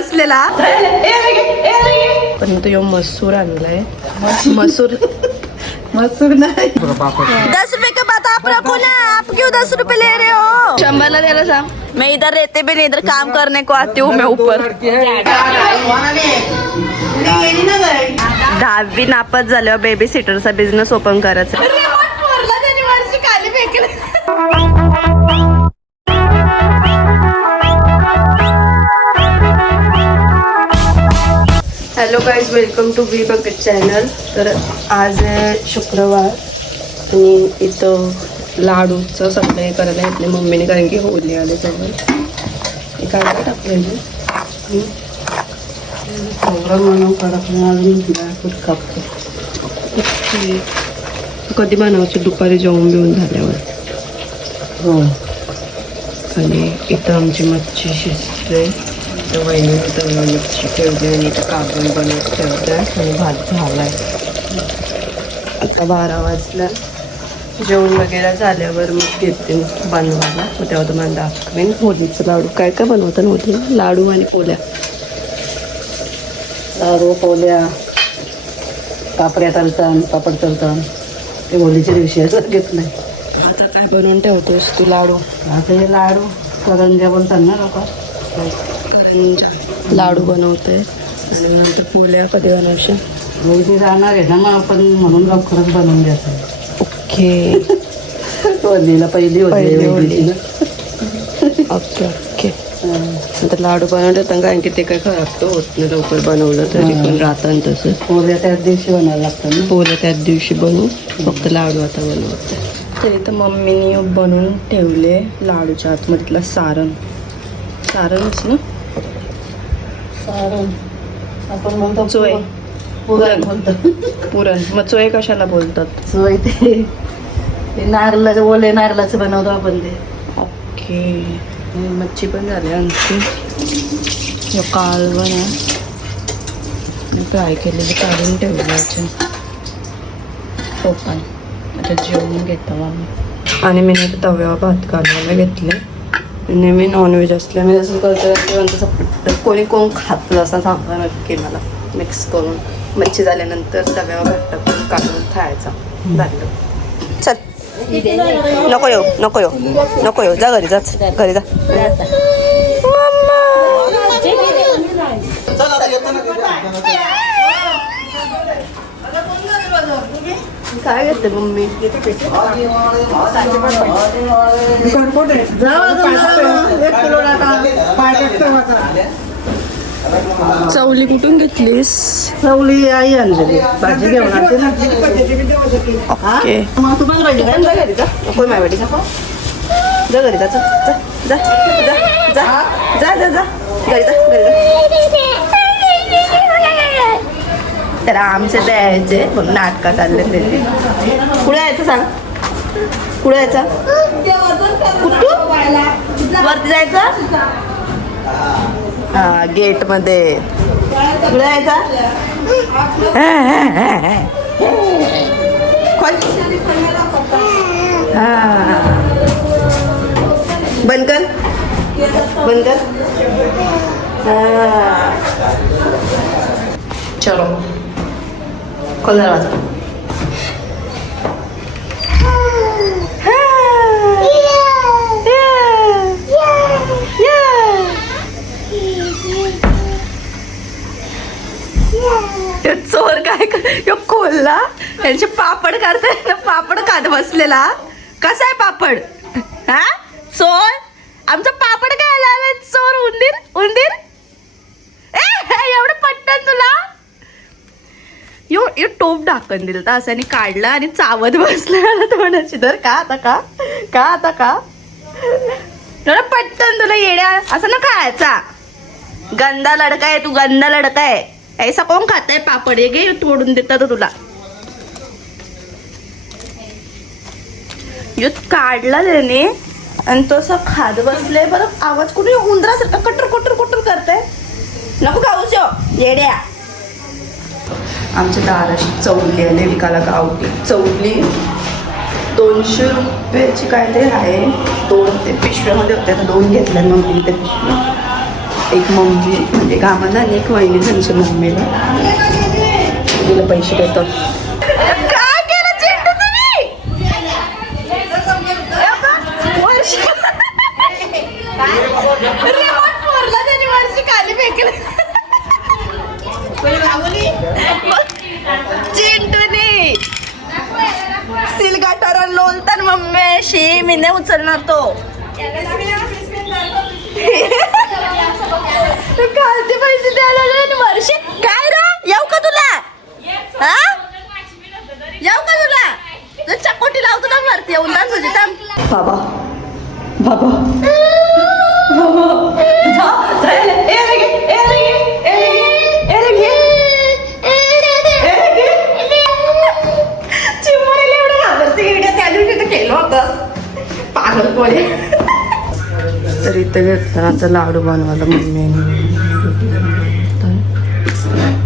बसलेला. पण तो मसूर आणलाय. मसूर नहीं. 10 रुपए का बात आप रखो ना. आप क्यों 10 रुपए ले रहे हो? 100 दे रहा साहब. मैं इधर रहते भी नहीं, इधर काम करने को आती हूँ मैं ऊपर. 10वी नापास झाल्यावर बेबी सिटरचा बिझनेस ओपन करायचा. Hello guys, welcome to B bucket channel. तर आज आहे शुक्रवार आणि इथं लाडूचं सप्लाय करायला घेतले मम्मीने, कारण की होली आले सगळं. काय टाकलं कधी बनवायचं? दुपारी जेवण बिवून झाल्यावर. हो. आणि इथं आमची मच्छी शिजते. तर वहिनीने तर मच्छी ठेवली आणि इथं काबूल बनवत ठेवतात आणि भात झालाय. आता 12 वाजला. जेवण वगैरे झाल्यावर मग घेते बनवायला. तेव्हा तुम्हाला दाखवेन होलीचं लाडू. काय काय बनवतात होली? लाडू आणि पोल्या. लाडू, पोल्या, पापड्या तळतात, पापड तळतात. ते होलीच्या दिवशी असं घेत नाही. आता काय बनवून ठेवतोस तू लाडू? आता हे लाडू करंज्या बोलतात ना लोक. लाडू बनवते आणि नंतर पोल्या कधी बनवशील? होळी राहणार आहे ना, मग आपण म्हणून लवकरच बनवून द्यायचं. ओके. होलीला पहिली होली. Okay okay. नंतर लाडू बनवले तर कारण की ते काय खराब होत नाही लवकर बनवलं तरी पण राहतात तसं. पोल्या त्याच दिवशी बनायला लागतात ना. पोल्या त्याच दिवशी बनवू, फक्त लाडू आता बनवते. तर इथं मम्मीने बनवून ठेवले लाडूच्या आतमधलं सारणच ना. सारण आपण बोलतो चोय. पुरण बोलतात. पुरण. मग चोय कशाला बोलतात? सोय ते नारळाचं, ओले नारळाचं बनवतो आपण ते. ओके. मच्छी पण झाली आमची. कालवण फ्राय केलेली काढून ठेवली टोपान. आता जेवण घेतो आम्ही. आणि मी तव्यावर भात काढायला घेतले. नेहमी नॉनव्हेज असल्यामुळे असं करतो तसं कोणी कोण खात असा सांगा नक्की मला. मिक्स करून मच्छी झाल्यानंतर तव्यावर भात टाकून काढून खायचा. झालं. चल. नको येऊ जा घरी. घरी जा. काय घेते मम्मी? चवली कुठून घेतलीस? चवली आई आणलेली. भाजी घेऊन आणते ना. ओके. तू पण पाहिजे का? जा घरी जा. नको माझ्या जा घरी जा. जा घरी जा. तर आमचे ते यायचे पण नाटका चालले ते. पुढे यायचं सांग. पुढे यायचं कुठून? वरती जायचं. हा, गेट मध्ये. पुढे यायचा. बंद कर. चलो खोल दरवाजा. चोर काय खोलला. त्यांचे पापड करताय ना. पापड खात बसलेला. कसा आहे पापड? हा, चोर. आमचा पापड काय आला? चोर. उंदीर. एवढं पटकन तुला यो टोप ढाकन दिलं तर असं काढला आणि चावत बसला तोंडाची. तर का आता एवढं पटकन तुला येड्या असं ना खायचा. गंदा लडका आहे तू. गंदा लडका आहे. ऐसा कोण खाताय पापड? हे घे तोडून देतात तुला. युद्ध काढला त्याने आणि तो असं खात बसले. बरं आवाज कुठे उंदरासारखा कटर करताय. नको खाऊस येड्या. आमच्या दाराशी चवली आले विकायला. गावठी चवली 200 रुपयाची काहीतरी आहे. 2 ते पिशव्यामध्ये होते. 2 घेतल्या मग ते पिशव्या. एक मम्मी एक आम्हाला आणि एक वहिनी त्यांच्या मम्मीला तिला पैसे देतात. काय केलं चिंटू तुम्ही? वर्ष रिमोट फोडला त्याने वर्षी खाली फेकलं. चिंटूनी सिलगाटारा लोलतान मम्मी शी मी नाही उचलणार तो. खालते पैसे द्यायला लागले वर्षी. काय रे येऊ का तुला? हा येऊ का तुला? तुझं चकोटी लावतो ना वरती येऊन ना तुझी थांब. बाबा बाबा बाबा जा ए रे घे ए रे घे ए रे घे चिमणीला एवढं घाबरते की त्या दिवशी तर केलं होतं पागल पोळे. तर इथं घेतलं आता लाडू बनवायला मम्मीने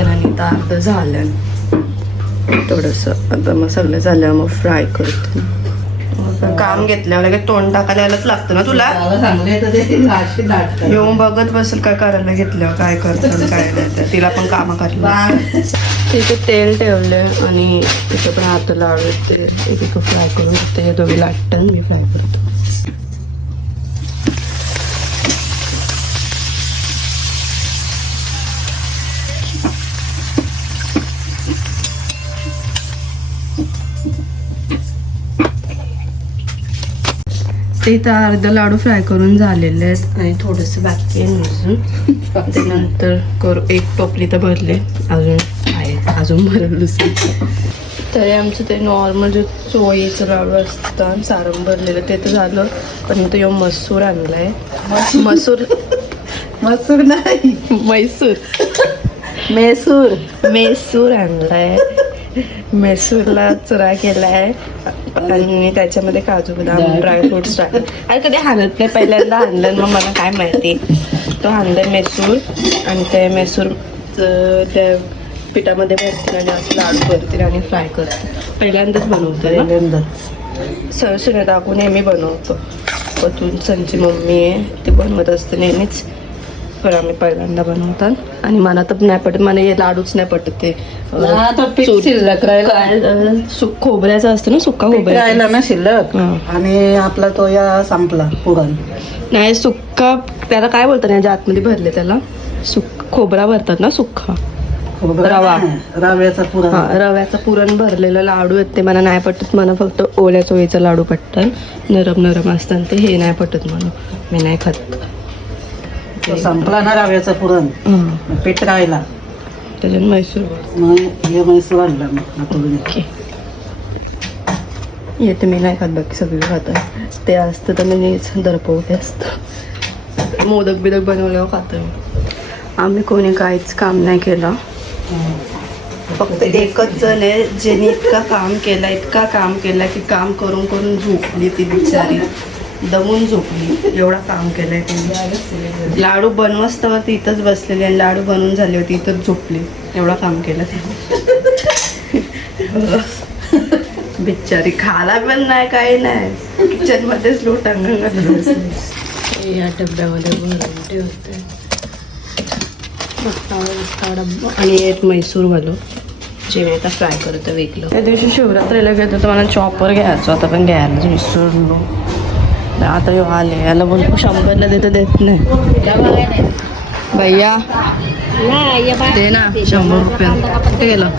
आणि इथं अर्ध झालं थोडंसं. आता मग सगळं झालं मग फ्राय करते. काम घेतल्यावर लगेच तोंड टाकायला यायलाच लागतं ना तुला. येऊन बघत बसेल काय करायला घेतल्यावर काय करतं काय नाही. तिला पण कामं करायला. तिथे तेल ठेवले आणि तिथे पण आता लाडू ते एक फ्राय करून ते दोघी लाटतं मी फ्राय करतो. ते इथं अर्ध लाडू फ्राय करून झालेले आहेत आणि थोडंसं बाकी आहे अजून. त्यानंतर करू एक टोपली तर भरले अजून आहे अजून भरलं दुसरं. तरी आमचं ते नॉर्मल जे चोळीचं लाडू असतं सारण भरलेलं ते तर झालं. पण इथं येऊन मसूर आणलाय. मसूर मसूर नाही मैसूर मैसूर आणलाय. मैसूरला चुरा केलाय आणि त्याच्यामध्ये काजू बदाम ड्रायफ्रुट्स टाकले. आणि कधी हाणत नाही पहिल्यांदा हाणलं मग मला काय माहिती. तो हाणलाय मैसूर आणि ते मैसूर त्या पिठामध्ये भरतील आणि असं लाडू करतील आणि फ्राय करतील. पहिल्यांदाच बनवतो सरसुने टाकून नेहमी बनवतो. पतून संची मम्मी आहे ते बनवत असते नेहमीच. पण आम्ही पहिल्यांदा बनवतात आणि मला तर नाही पटत. मला हे लाडूच नाही पटत. ते खोबऱ्याचं असतं ना सुक्का खोबऱ्या राहिला ना शिल्लक आणि आपला तो या संपला पुरण नाही सुक्का त्याला काय बोलतात याच्या आतमध्ये भरले त्याला खोबरा भरतात ना सुक्का रवा रव्याचा पुरण. हा रव्याचं पुरण भरलेलं लाडू आहेत ते मला नाही पटत. मला फक्त ओल्या चोळीचं लाडू पटतात नरम नरम असतात ते. हे नाही पटत मला मी नाही खात. संपला ना रव्याचं पुरण पीठ राहिला त्याच्यात मैसूर मग हे मैसूर आणला मग येते मी नाही खात बाकी सगळी खातात. ते असतं तर मी दरपवते असतं. मोदक बिदक बनवल्यावर खातं मी. आम्ही कोणी काहीच काम नाही केलं. फक्त एकच जण आहे ज्याने इतका काम केलं की काम करून करून झोपली ती बिचारी. दमून झोपली एवढा काम केलंय त्यांनी. लाडू बनवस्त मग ती इथंच बसलेली आणि लाडू बनवून झाले होते इथंच झोपली. एवढा काम केलं त्यांनी. बिचारी खाला पण नाही काही नाही किचन मध्येच लोटांगण या डब्यामध्ये भरून ठेवते. डब्बा आणि एक मैसूर घालू जे मी आता फ्राय करतो वेगळं. त्या दिवशी शिवरात्रीला घेतो तर मला चॉपर घ्यायचो आता पण घ्यायला विसरलो. आता यो आले याला बोल 100ला देत नाही भैया दे ना 100 रुपये. कुठे गेलं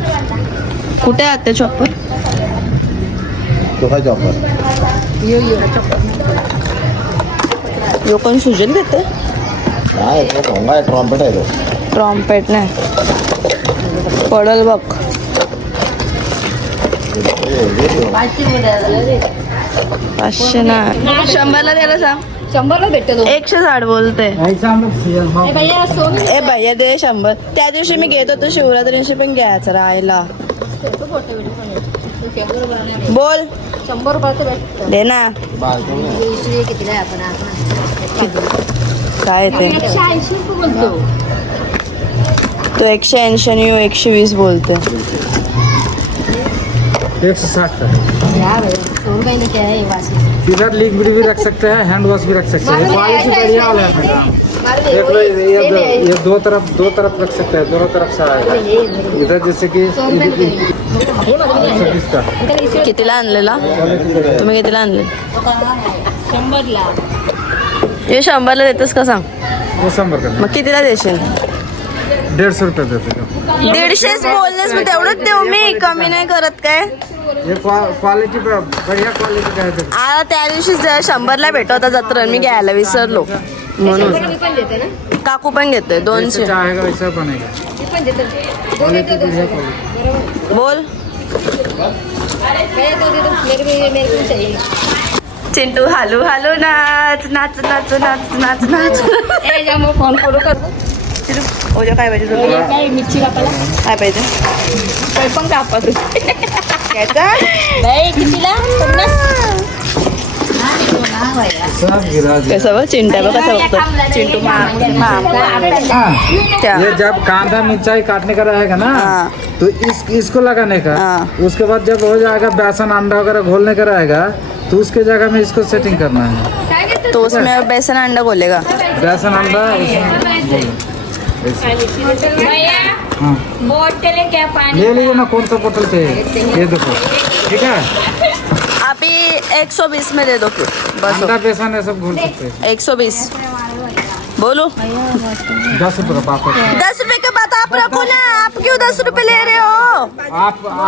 कुठे आहात ते चॉपर? यो कोण सुजन देते? ट्रॉम्पेट नाही पडल बघ. 500 ना 100ला द्यायला सांग. 100ला भेटतो 160 बोलते. ए भैया दे 100. त्या दिवशी मी घेत होतो शिवरात्रीशी पण घ्यायचं राहायला. बोल 100 रुपयाचं भेटतं. दे ना. कितीला आहे आपण काय ते 180 रुपये बोलतो. तो 180 आणि 120 बोलते. 160 का यार 100 रुपये में क्या है वासी. इधर लिक्विड भी रख सकते हैं हैंड वॉश भी रख सकते हैं. क्वालिटी बढ़िया वाला है. देख लो ये दो तरफ रख सकते हैं, दोनों तरफ से आएगा इधर, जैसे कि 120 का कितीला आणलेला तुम्ही? कितीला आणले? 100ला. हे 100ला देतोस का सांग? वो 100 का मग कितीला देशील? 150 रुपये देते हो. 150 बोललेस मी तेवढंच देऊ मी, कमी नाही करत काय. ये क्वालिटी बढ़िया क्वालिटी का है. आता त्या दिवशी 100ला भेटत होता जत्रण, मी घ्यायला विसरलो म्हणून. मी पण देते ना. काकू पण घेतोय 200. जैसे चाहेगा वैसा बनेगा. मी पण देते. क्वालिटी बढ़िया क्वालिटी. बोल मैं तो दे दो, मेरे को चाहिए. चिंटू हालू हालू नाच नाच नाच नाच नाच नाच. ए जा मग फोन करू कर. उद्या काय पाहिजे तुला? काय मिरची कापायला? काय पाहिजे? काय पण कापा तू. घ्यायचा? नाही कितीला? 50. सब गिरा दिया. कसं बघ चिंट्या बघ कसं बघतो चिंटू त्या ये जब कांदा मिर्चाई काटने का रहेगा ना, हाँ। तो इसको लगाने का, हाँ। उसके बाद जब हो जाएगा बेसन अंडा वगैरह घोलने का रहेगा, तो उसके जगह में इसको सेटिंग करना है. तो उसमें बेसन अंडा घोलेगा. बेसन अंडा उसमें घोलना. हाँ. बोतल क्या पानी? ले लीजिए ना, कौन सा बोतल चाहिए, ये देखो. ठीक है. अभी 120 में दे दो फिर बस. अंडा बेसन है सब घोल सकते हैं. 120 बोलो. 10 रुपये पापड़. 10 रुपए के बाद आप रखो ना, आप क्यों 10 रुपए ले रहे हो?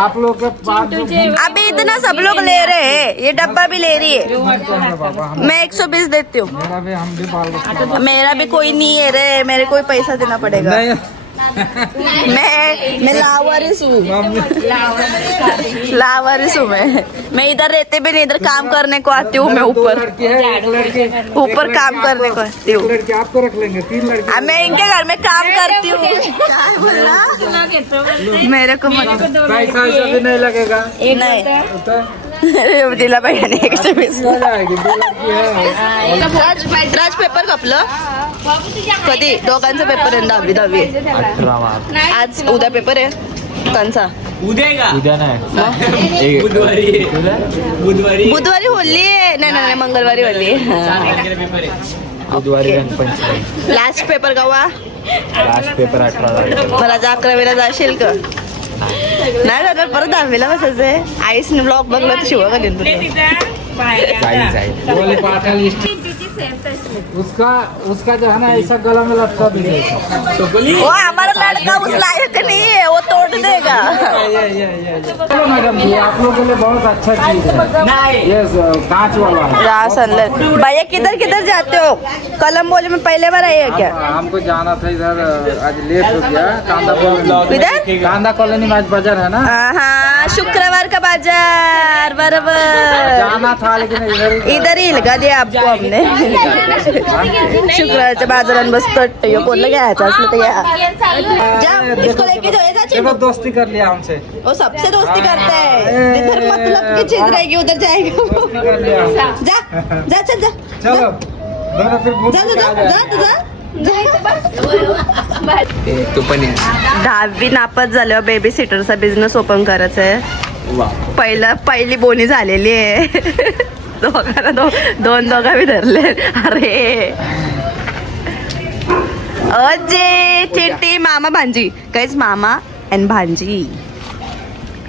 आप लोग के पास जो अभी इतना सब लोग ले रहे हैं, ये डब्बा भी ले रही है. बाबा, मैं 120 देती हूँ. मेरा भी, हम भी बाल बच्चे. मेरा भी कोई नहीं है रे, मेरे को ही पैसा देना पड़ेगा. नहीं, मैं लावारिस हूँ. लावारिस हूँ मैं इधर रहते भी नहीं, इधर काम करने को आती हूँ मैं. दो ऊपर लड़की है, एक लड़की. ऊपर काम करने को आती हूँ. एक लड़की आपको रख लेंगे, 3 लड़की. अब मैं इनके घर में काम करती हूँ. क्या बोला? मेरे को मत पैसा ऐसा भी नहीं लगेगा. नाही. होता दिला पाहिजे नाही 120. हो जाएगी. 2 लड़की है. राज पेपर कपलं कधी? दोघांचा पेपर आहे 10वी. आज उद्या पेपर आहे त्यांचा. उद्या नाही बुधवारी होली आहे. नाही मंगळवारी होली. बुधवारी गणपती. लास्ट पेपर गवा. Last paper 18. मला 11वीला जाशील का? नाही जाणार, परत 10वीला बसायचंय. आईसने ब्लॉग बघला तर शिवा का देईन तुला. बोले पाटल उसका जो है ना ऐसा गला में लटका दीजिए. वो हमारा लड़का उस लायक नहीं है, वो तोड़ देगा. चलो मैडम जी, आप लोगों के लिए बहुत अच्छा चीज है. ये कांच वाला है. भैया किधर जाते हो? कलम बोले में पहले बार आई है क्या? हमको जाना था इधर, आज लेट हो गया. कांदा कॉलोनी में आज बाजार है ना, हाँ, शुक्रवार का बाजार बराबर. जाना था लेकिन इधर ही लगा दिया आपको हमने. शुक्रवारच्या बाजारात बसतो. कोणला घ्यायचं असलं तर या. जा, इसको लेके जाओ. जा चिंटू. दोस्ती कर लिया हमसे. वो सबसे दोस्ती करता है. जिधर मतलब की चीज रहेगी उधर जाएगा. दोस्ती कर लिया. जा चल जा. चलो दोनों फिर घूम जा के आ जाए. 10वी नापास झाल्यावर बेबी सिटरचा बिझनेस ओपन करायचा आहे. पहिली बोनी झालेली आहे. दोघांना दोन दोघांनी धरले. अरे अजय चिट्टी मामा भांजी. काहीच मामा अँड भांजी.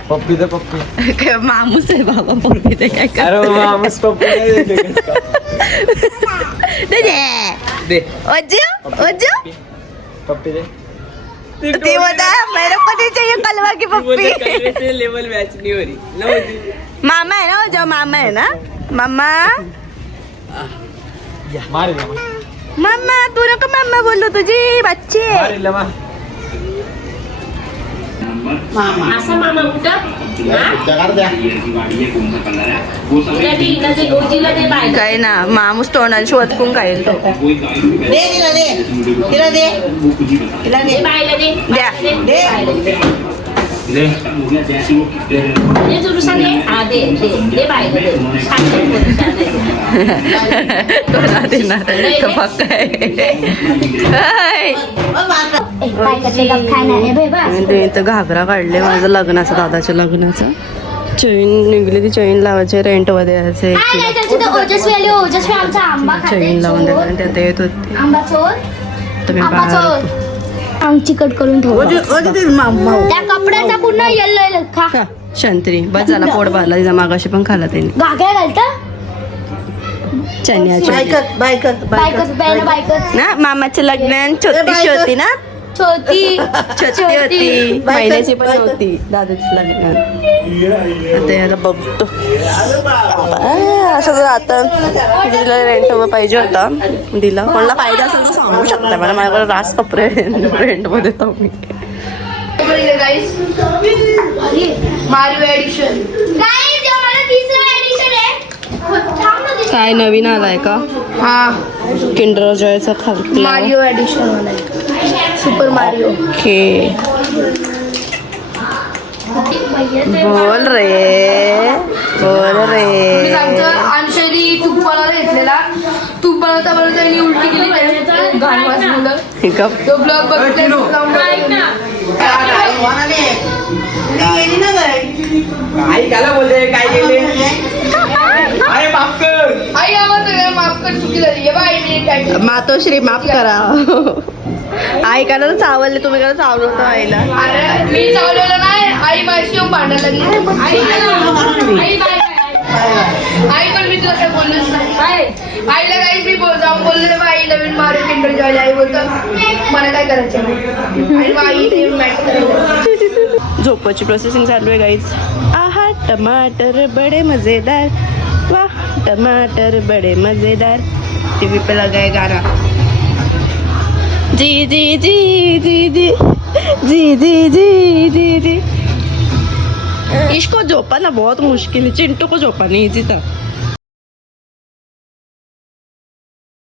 पप्पी दे पप्पी. काय मामूस आहे बाबा. पोरगी ते काय कर. अरे मामूस पप्पी दे. अजय पप्पी दे. ती बता मेरे को नहीं चाहिए कलवा की पप्पी. लेवल मैच नहीं हो रही. मामा है ना, जो मामा है ना, मामा मार मामा तूने को मामा बोलो तुझी बच्चे. असा मामा कुठं? काय ना मामूस तोंडांशी वतकून खाईल तो. इथं घागरा काढले माझं लग्नाचं, दादाच्या लग्नाचं. चैन निघली, ती चैन लावायची, रेंट मध्ये द्यायचे. ओजस्वी आमचा आंबा चैन लावून द्यायचं त्यात येत होती. आंबा चोर तुम्ही बाहेर. आमची कट करून ठेव त्या कपड्याचा पूर्ण येल्लो खा खा, शंत्री बस झाला, पोट भरला तिचा. मागाशी पण खाला त्यांनी घागऱ्या घालता चण्याची बायकच ना. मामाच्या लग्नात छोटीशी होती ना, छोटी छोटी होती, महिन्याची पण नव्हती दादाच्या लग्नात. आता याला बघतो असं. जर आता दिला रेंट पाहिजे होता, दिला. कोणाला पाहिजे असेल तर सांगू शकता मला, माझ्याकडे रास कपडे रेंट मध्ये देतो मी. मारिओ एडिशन काय नवीन आलाय का? हा किंडर जॉयचा खाल्ला. Mario edition super Mario. Okay, बोल रे, बोल रे. अंशली तूप बनवायला घेतलेला. तूप बनवता त्यांनी उलटी केली, गाणं वाजवलं. गप. तो ब्लॉग बघितला. आई त्याला बोलते काय गेले अरे माफ कर. आई आम्हाला सगळ्यांना माफ कर, चुकी झाली. हे बघ, आईने काय केलं. मातोश्री माफ करा. आई का चावलले, तुम्ही का चावलं होतं आईला? अरे मी चावलेलं नाही, आई माझी येऊन भांडायला लागली. आई पण मी तुला काय बोललोच नाही. आईला काही मी जाऊन बोलले, आई नवीन मारू किंडर जॉय. आई बोलतो मला काय करायचं नाही. आणि मग आई मॅच करायचं. झोपाची प्रोसेसिंग चालू आहे गाईज. आहा टमाटर बडे मजेदार, वाह टमाटर बडे मजेदार. टीवी पे लगा है गाना. जी जी जी जी जी जी जी जी जी जी. इसको जोपाना बहुत मुश्किल है, चिंटू को जोपाना इजी था.